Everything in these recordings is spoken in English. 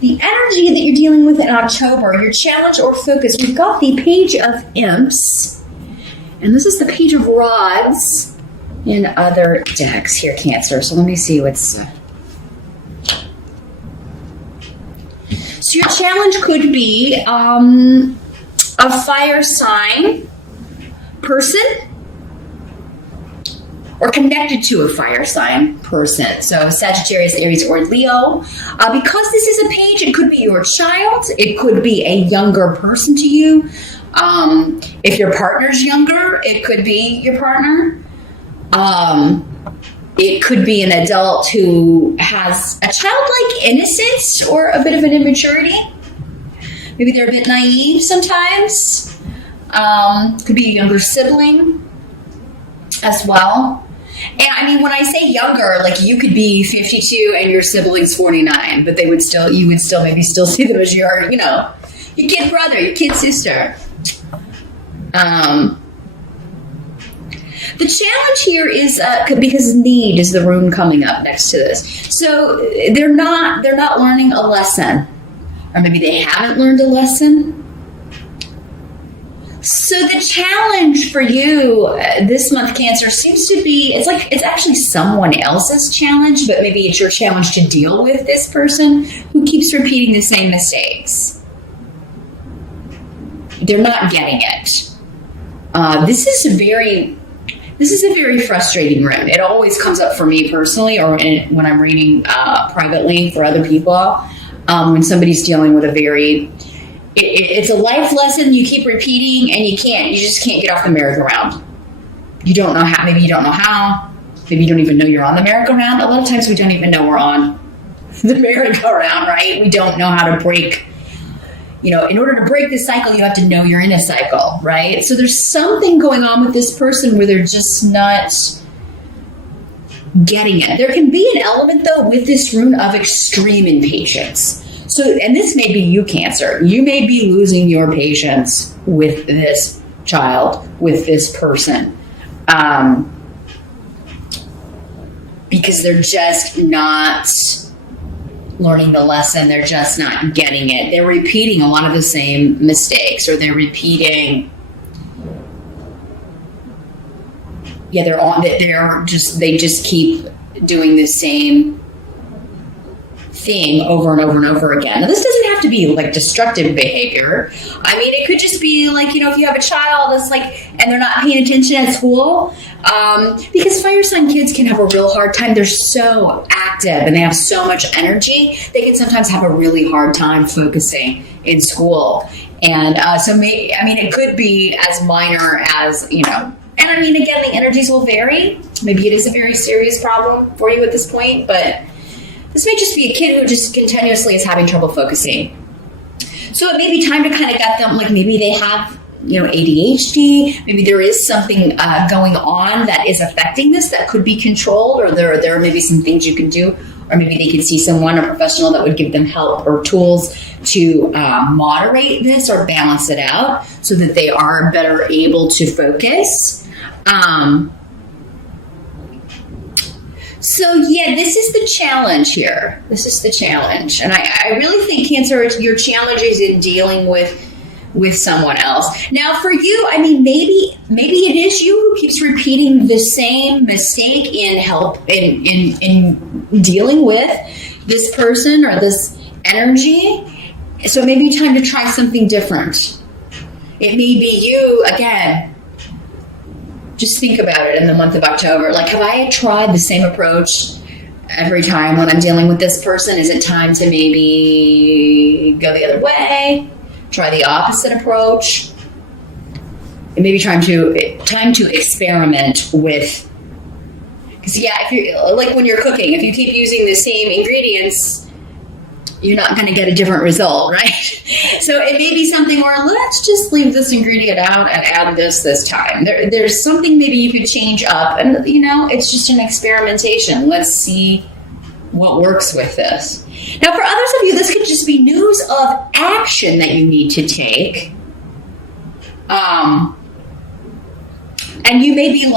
The energy that you're dealing with in October, your challenge or focus, we've got the Page of Imps, and this is the Page of Rods in other decks here, Cancer. So let me see what's... So your challenge could be a fire sign person or connected to a fire sign person. So Sagittarius, Aries, or Leo. Because this is a page, it could be your child. It could be a younger person to you. If your partner's younger, it could be your partner. It could be an adult who has a childlike innocence or a bit of an immaturity. Maybe they're a bit naive sometimes. Could be a younger sibling as well. And I mean, when I say younger, like you could be 52 and your sibling's 49, but you would still maybe see them as your kid brother, your kid sister. The challenge here is because need is the rune coming up next to this. So they're not learning a lesson, or maybe they haven't learned a lesson. So the challenge for you this month, Cancer, seems to be it's actually someone else's challenge, but maybe it's your challenge to deal with this person who keeps repeating the same mistakes. They're not getting it. This is a very frustrating rune. It always comes up for me personally, or when I'm reading privately for other people, when somebody's dealing with it's a life lesson you keep repeating, and you just can't get off the merry-go-round. You don't know how, maybe you don't know how, maybe you don't even know you're on the merry-go-round. A lot of times we don't even know we're on the merry-go-round, right? We don't know how to break. In order to break this cycle, you have to know you're in a cycle, right? So there's something going on with this person where they're just not getting it. There can be an element, though, with this rune of extreme impatience. So, and this may be you, Cancer. You may be losing your patience with this child, with this person, because they're just not learning the lesson. They're just not getting it. They're repeating a lot of the same mistakes, or they're repeating. Yeah, they just keep doing the same thing over and over and over again. Now, this doesn't have to be like destructive behavior. I mean, it could just be like, if you have a child that's and they're not paying attention at school, because fire sign kids can have a real hard time. They're so active and they have so much energy. They can sometimes have a really hard time focusing in school. And it could be as minor as, and I mean, again, the energies will vary. Maybe it is a very serious problem for you at this point, but this may just be a kid who just continuously is having trouble focusing. So it may be time to kind of get them, maybe they have, ADHD. Maybe there is something going on that is affecting this that could be controlled, or there are maybe some things you can do, or maybe they can see someone, a professional, that would give them help or tools to moderate this or balance it out so that they are better able to focus. So yeah, this is the challenge here. This is the challenge. And I really think, Cancer, your challenge is in dealing with someone else. Now for you, I mean, maybe it is you who keeps repeating the same mistake in dealing with this person or this energy. So it may be time to try something different. It may be you again. Just think about it in the month of October. Have I tried the same approach every time when I'm dealing with this person? Is it time to maybe go the other way? Try the opposite approach? And maybe time to experiment with. Because if you when you're cooking, if you keep using the same ingredients, you're not going to get a different result, right? So it may be something where let's just leave this ingredient out and add this time. There's something maybe you could change up, and it's just an experimentation. Let's see what works with this. Now, for others of you, this could just be news of action that you need to take. And you may be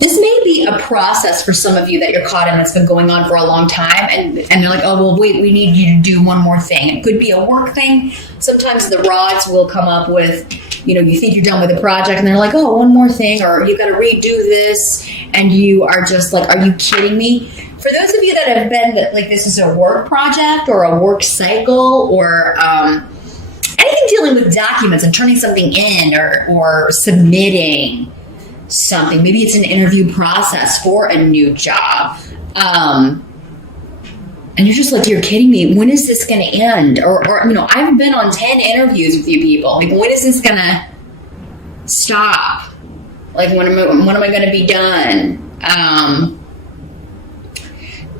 this this may be a process for some of you that you're caught in that's been going on for a long time. And they're like, oh, well, wait, we need you to do one more thing. It could be a work thing. Sometimes the rods will come up with, you think you're done with a project and they're like, oh, one more thing, or you got to redo this. And you are just like, are you kidding me? For those of you that have been like, this is a work project or a work cycle or anything dealing with documents and turning something in or submitting something, maybe it's an interview process for a new job. And you're just like, you're kidding me. When is this going to end? Or I've been on 10 interviews with you people. Like, when is this going to stop? Like, when am I going to be done?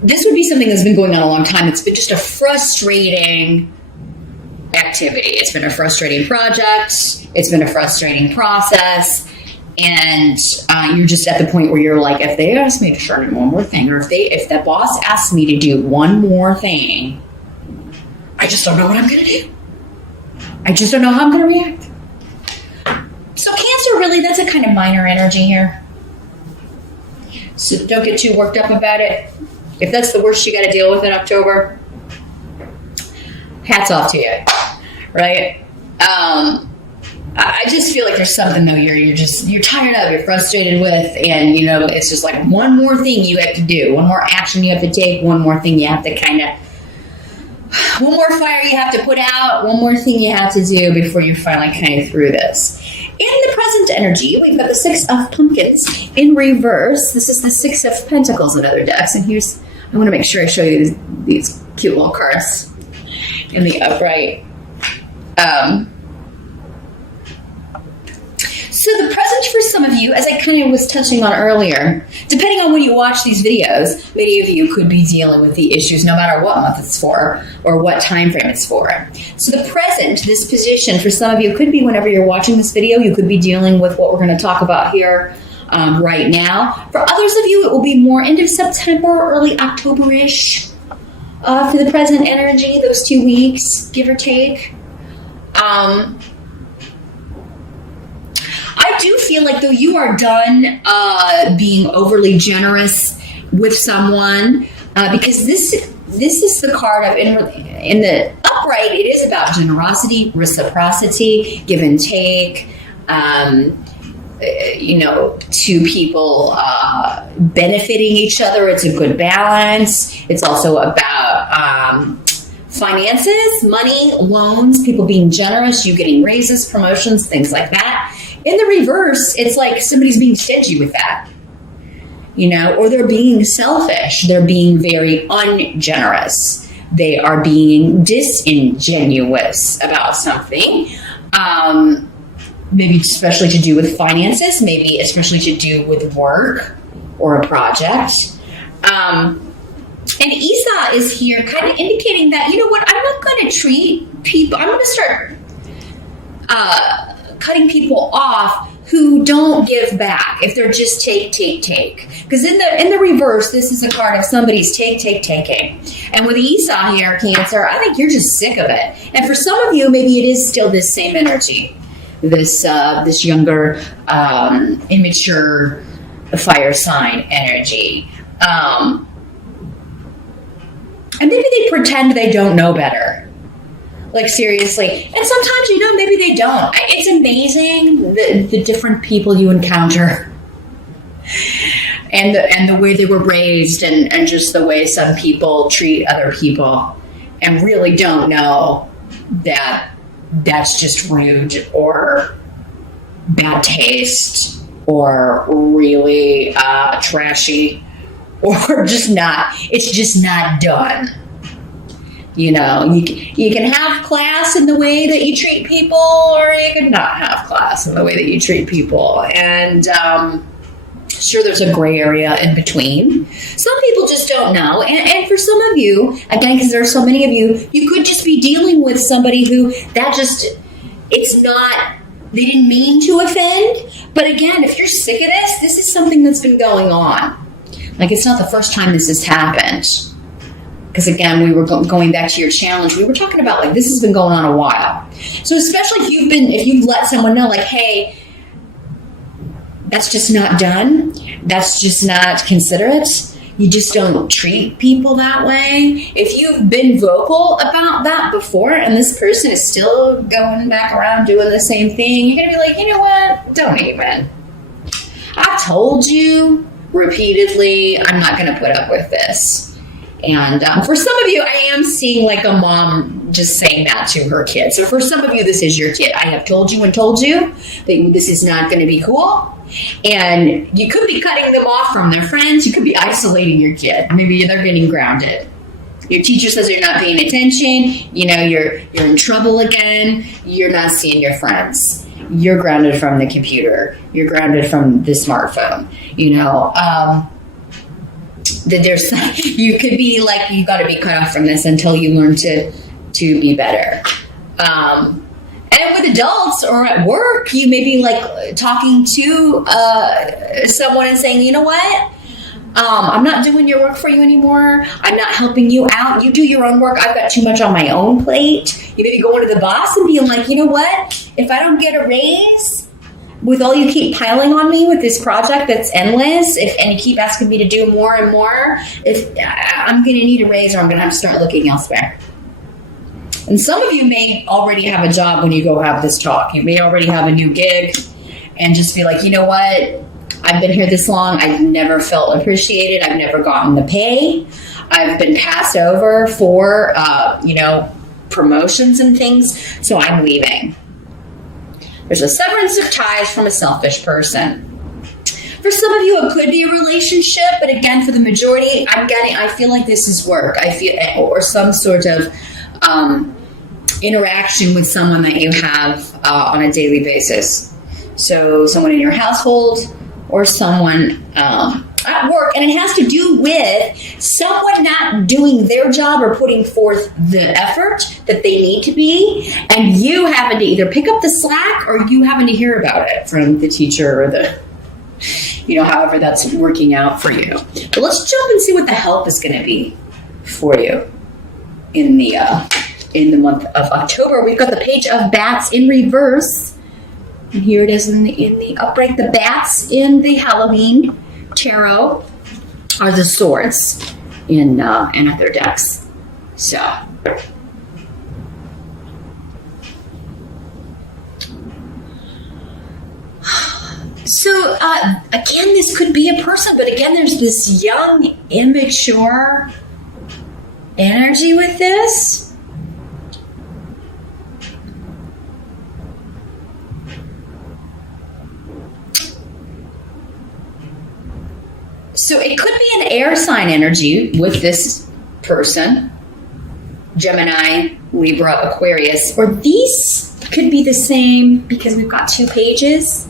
This would be something that's been going on a long time. It's been just a frustrating activity. It's been a frustrating project. It's been a frustrating process. And you're just at the point where you're like, if they ask me to turn in one more thing, or if the boss asks me to do one more thing, I just don't know what I'm going to do. I just don't know how I'm going to react. So Cancer, really, that's a kind of minor energy here. So don't get too worked up about it. If that's the worst you got to deal with in October, hats off to you, right? I just feel like there's something though you're tired of, you're frustrated with, and it's just like one more thing you have to do, one more action you have to take, one more thing you have to one more fire you have to put out, one more thing you have to do before you're finally kind of through this. In the present energy, we've got the Six of Pumpkins in reverse. This is the Six of Pentacles in other decks, and I want to make sure I show you these cute little cards in the upright. So the present for some of you, as I kind of was touching on earlier, depending on when you watch these videos, many of you could be dealing with the issues no matter what month it's for or what time frame it's for. So the present, this position for some of you could be whenever you're watching this video, you could be dealing with what we're going to talk about here right now. For others of you, it will be more end of September, early October-ish for the present energy, those 2 weeks, give or take. I do feel like though you are done being overly generous with someone because this is the card of in the upright. It is about generosity, reciprocity, give and take. Two people benefiting each other. It's a good balance. It's also about finances, money, loans, people being generous, you getting raises, promotions, things like that. In the reverse, it's like somebody's being stingy with that, or they're being selfish. They're being very ungenerous. They are being disingenuous about something. Maybe especially to do with finances, maybe especially to do with work or a project. And Isa is here kind of indicating that, I'm not going to treat people, I'm going to start cutting people off who don't give back, if they're just take. Because in the reverse, this is a card of somebody's taking. And with Isa here, Cancer, I think you're just sick of it. And for some of you, maybe it is still this same energy. This younger, immature fire sign energy. And maybe they pretend they don't know better. Like, seriously. And sometimes, maybe they don't. It's amazing the different people you encounter. And the way they were raised and just the way some people treat other people. And really don't know that that's just rude or bad taste or really trashy or just not, it's just not done. You can have class in the way that you treat people, or you can not have class in the way that you treat people. And sure, there's a gray area in between. Some people just don't know. And for some of you, again, because there are so many of you, you could just be dealing with somebody who it's not, they didn't mean to offend. But again, if you're sick of this is something that's been going on. Like, it's not the first time this has happened. Because again, we were going back to your challenge. We were talking about, like, this has been going on a while. So especially if you've let someone know, like, hey, that's just not done. That's just not considerate. You just don't treat people that way. If you've been vocal about that before and this person is still going back around doing the same thing, you're going to be like, you know what? Don't even. I've told you repeatedly, I'm not going to put up with this. And for some of you, I am seeing like a mom just saying that to her kid. So for some of you, this is your kid. I have told you that this is not going to be cool. And you could be cutting them off from their friends. You could be isolating your kid. Maybe they're getting grounded. Your teacher says you're not paying attention. You know, you're in trouble again. You're not seeing your friends. You're grounded from the computer. You're grounded from the smartphone. You know, that there's, you could be like, you got to be cut off from this until you learn to be better. And with adults or at work, you may be like talking to someone and saying, you know what? I'm not doing your work for you anymore. I'm not helping you out. You do your own work. I've got too much on my own plate. You may be going to the boss and being like, you know what? If I don't get a raise with all you keep piling on me with this project that's endless, and you keep asking me to do more and more, I'm going to need a raise or I'm going to have to start looking elsewhere. And some of you may already have a job when you go have this talk. You may already have a new gig and just be like, you know what? I've been here this long. I've never felt appreciated. I've never gotten the pay. I've been passed over for, promotions and things. So I'm leaving. There's a severance of ties from a selfish person. For some of you, it could be a relationship, but again, for the majority, I feel like this is work. Or some sort of interaction with someone that you have on a daily basis. So someone in your household or someone at work, and it has to do with someone not doing their job or putting forth the effort that they need to be, and you having to either pick up the slack or you having to hear about it from the teacher or the, however that's working out for you. But let's jump and see what the help is going to be for you in the month of October. We've got the Page of Bats in reverse. And here it is in the upright. The bats in the Halloween tarot are the swords in other decks. So again, this could be a person, but again, there's this young, immature energy with this. So it could be an air sign energy with this person, Gemini, Libra, Aquarius, or these could be the same because we've got two pages.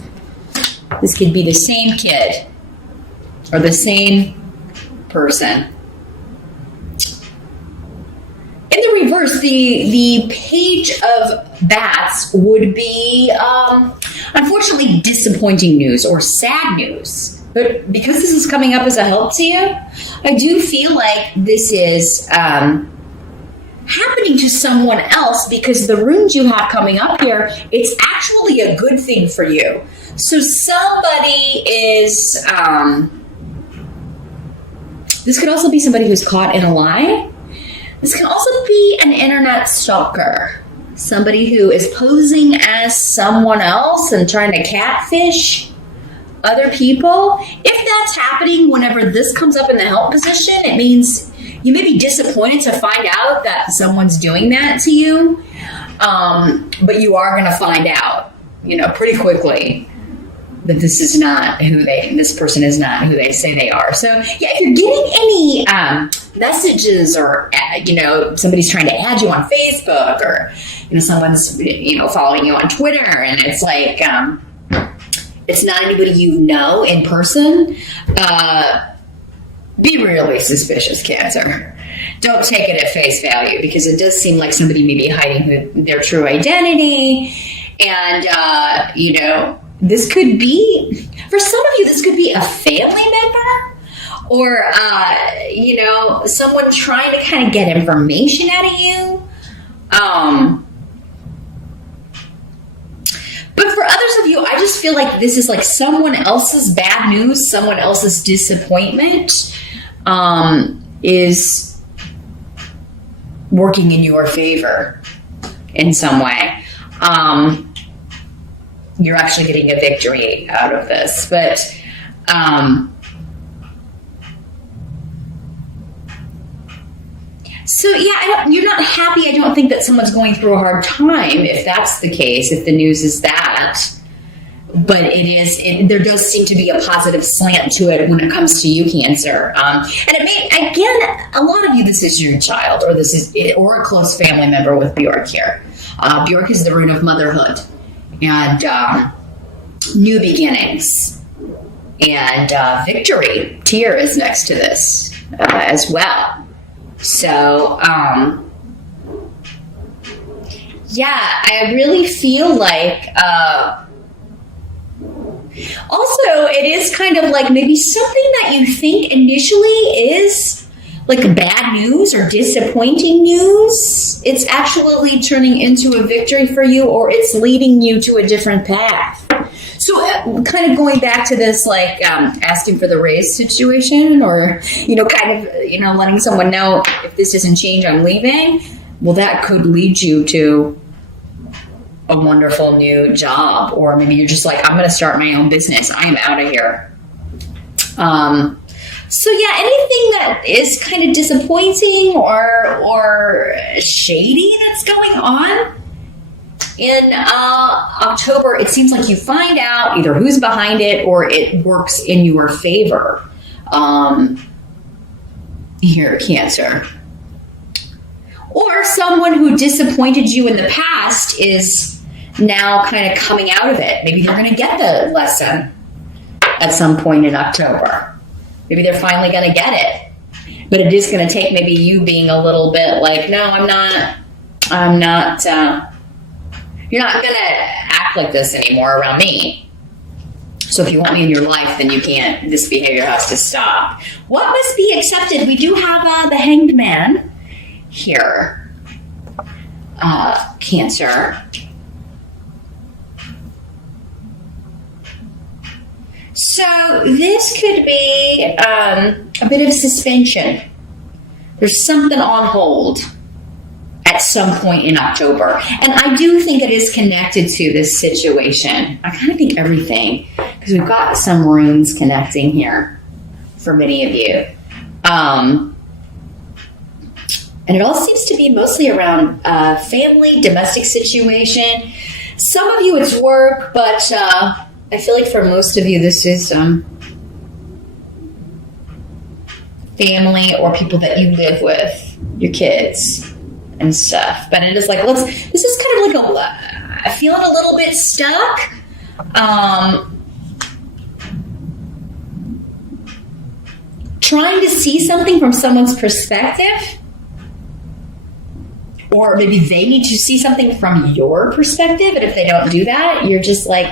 This could be the same kid or the same person. In the reverse, the Page of Bats would be, unfortunately, disappointing news or sad news. But because this is coming up as a help to you, I do feel like this is happening to someone else because the runes you have coming up here, it's actually a good thing for you. So somebody is, this could also be somebody who's caught in a lie. This can also be an internet stalker. Somebody who is posing as someone else and trying to catfish other people. If that's happening whenever this comes up in the help position, it means you may be disappointed to find out that someone's doing that to you. But you are going to find out, pretty quickly that this person is not who they say they are. So yeah, if you're getting any messages or, somebody's trying to add you on Facebook or, someone's, following you on Twitter and it's like, it's not anybody you know in person, be really suspicious, Cancer. Don't take it at face value because it does seem like somebody may be hiding their true identity. And, this could be, for some of you, this could be a family member or, someone trying to kind of get information out of you. But But for others of you, I just feel like this is like someone else's bad news, someone else's disappointment is working in your favor in some way. You're actually getting a victory out of this. But so yeah, you're not happy. I don't think that someone's going through a hard time, if that's the case, if the news is that. But there does seem to be a positive slant to it when it comes to you, Cancer. And it may, again, a lot of you, this is your child, or a close family member with Bjork here. Bjork is the rune of motherhood and new beginnings and victory. Tyr is next to this as well. So, yeah, I really feel like, also, it is kind of like maybe something that you think initially is like bad news or disappointing news. It's actually turning into a victory for you, or it's leading you to a different path. So kind of going back to this, like asking for the raise situation, or, letting someone know if this doesn't change, I'm leaving. Well, that could lead you to a wonderful new job, or maybe you're just like, I'm going to start my own business. I am out of here. So yeah, anything that is kind of disappointing or shady that's going on in October, it seems like you find out either who's behind it or it works in your favor. Here, Cancer. Or someone who disappointed you in the past is now kind of coming out of it. Maybe they're going to get the lesson at some point in October. Maybe they're finally going to get it. But it is going to take maybe you being a little bit like, no, I'm not, you're not going to act like this anymore around me. So if you want me in your life, then you can't, this behavior has to stop. What must be accepted? We do have the Hanged Man here, Cancer. So this could be a bit of suspension. There's something on hold at some point in October. And I do think it is connected to this situation. I kind of think everything, because we've got some runes connecting here for many of you. And it all seems to be mostly around family, domestic situation. Some of you it's work, but I feel like for most of you this is family or people that you live with, your kids and stuff. But it is like, this is kind of like feeling a little bit stuck. Trying to see something from someone's perspective. Or maybe they need to see something from your perspective. And if they don't do that, you're just like,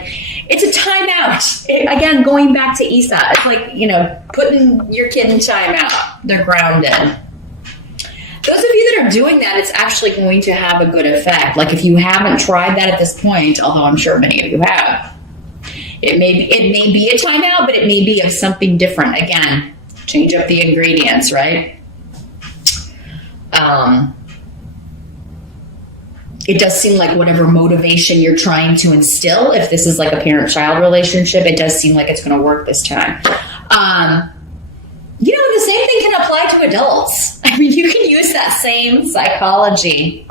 it's a timeout. Again, going back to Isa, it's like, putting your kid in timeout. They're grounded. Those of you that are doing that, it's actually going to have a good effect. Like if you haven't tried that at this point, although I'm sure many of you have, it may be a timeout, but it may be of something different. Again, change up the ingredients, right? It does seem like whatever motivation you're trying to instill, if this is like a parent-child relationship, it does seem like it's going to work this time. The same thing can apply to adults. I mean, you can use that same psychology.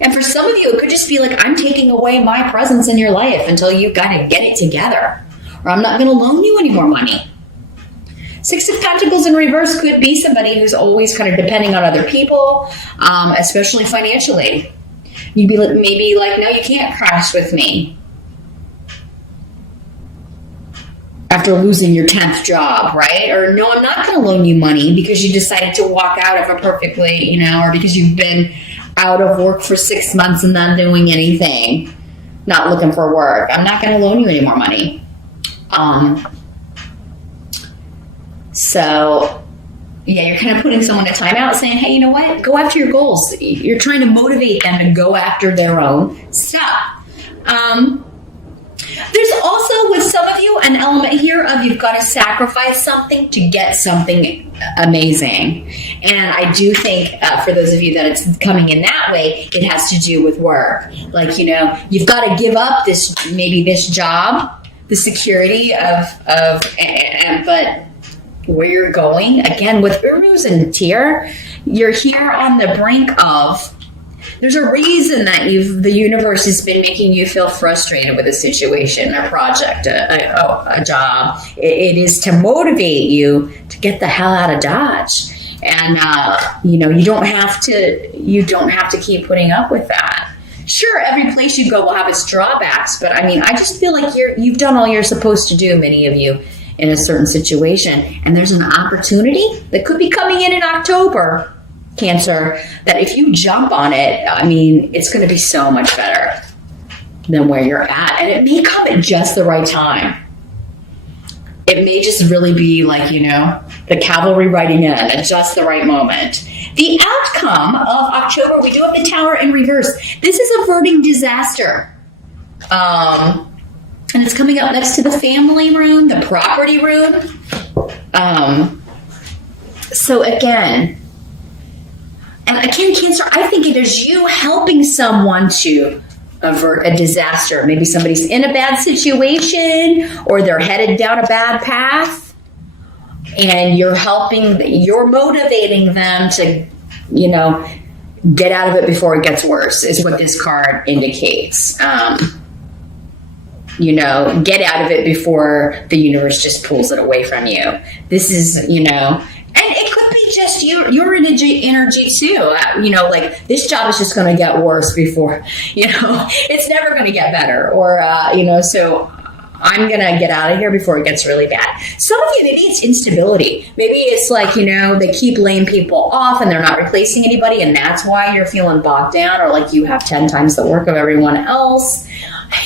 And for some of you, it could just be like, I'm taking away my presence in your life until you kind of get it together. Or I'm not going to loan you any more money. Six of Pentacles in reverse could be somebody who's always kind of depending on other people, especially financially. You'd be maybe like, no, you can't crash with me. After losing your 10th job, right? Or no, I'm not going to loan you money because you decided to walk out of it perfectly, or because you've been out of work for 6 months and not doing anything, not looking for work. I'm not going to loan you any more money. So yeah, you're kind of putting someone in timeout saying, hey, you know what? Go after your goals. You're trying to motivate them to go after their own stuff. There's also with some of you an element here of you've got to sacrifice something to get something amazing. And I do think for those of you that it's coming in that way, it has to do with work. Like, you've got to give up maybe this job, the security but where you're going, again, with Uruz and Tyr, you're here on the brink of. There's a reason that the universe has been making you feel frustrated with a situation, a project, a job. It is to motivate you to get the hell out of Dodge. And, you don't have to keep putting up with that. Sure, every place you go will have its drawbacks, but I just feel like you've done all you're supposed to do, many of you, in a certain situation. And there's an opportunity that could be coming in October, Cancer, that if you jump on it, it's going to be so much better than where you're at. And it may come at just the right time. It may just really be like, the cavalry riding in at just the right moment. The outcome of October, we do have the Tower in reverse. This is averting disaster. And it's coming up next to the family rune, the property rune. So again, Cancer, I think it is you helping someone to avert a disaster. Maybe somebody's in a bad situation or they're headed down a bad path, and you're motivating them to, get out of it before it gets worse, is what this card indicates. Get out of it before the universe just pulls it away from you. This is, and it could be just your energy too. Like this job is just going to get worse before, it's never going to get better. Or, so I'm going to get out of here before it gets really bad. Some of you, maybe it's instability. Maybe it's like, they keep laying people off and they're not replacing anybody. And that's why you're feeling bogged down, or like you have 10 times the work of everyone else.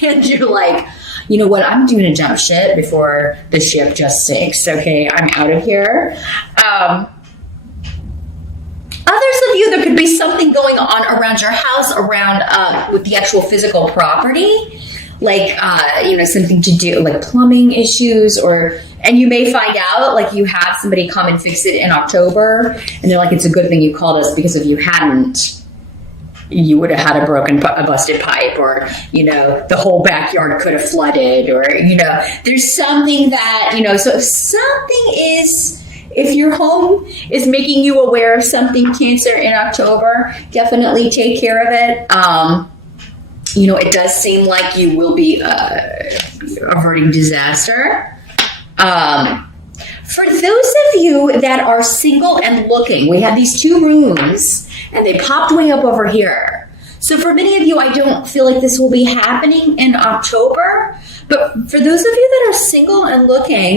And you're like, you know what, I'm doing a jump ship before the ship just sinks. Okay, I'm out of here. Others of you, there could be something going on around your house, around with the actual physical property, like something to do, like plumbing issues, and you may find out, like you have somebody come and fix it in October, and they're like, it's a good thing you called us, because if you hadn't, you would have had a busted pipe, or, the whole backyard could have flooded, or, there's something that, so if something if your home is making you aware of something, Cancer, in October, definitely take care of it. It does seem like you will be averting disaster. For those of you that are single and looking, we have these two runes, and they popped way up over here. So for many of you, I don't feel like this will be happening in October. But for those of you that are single and looking,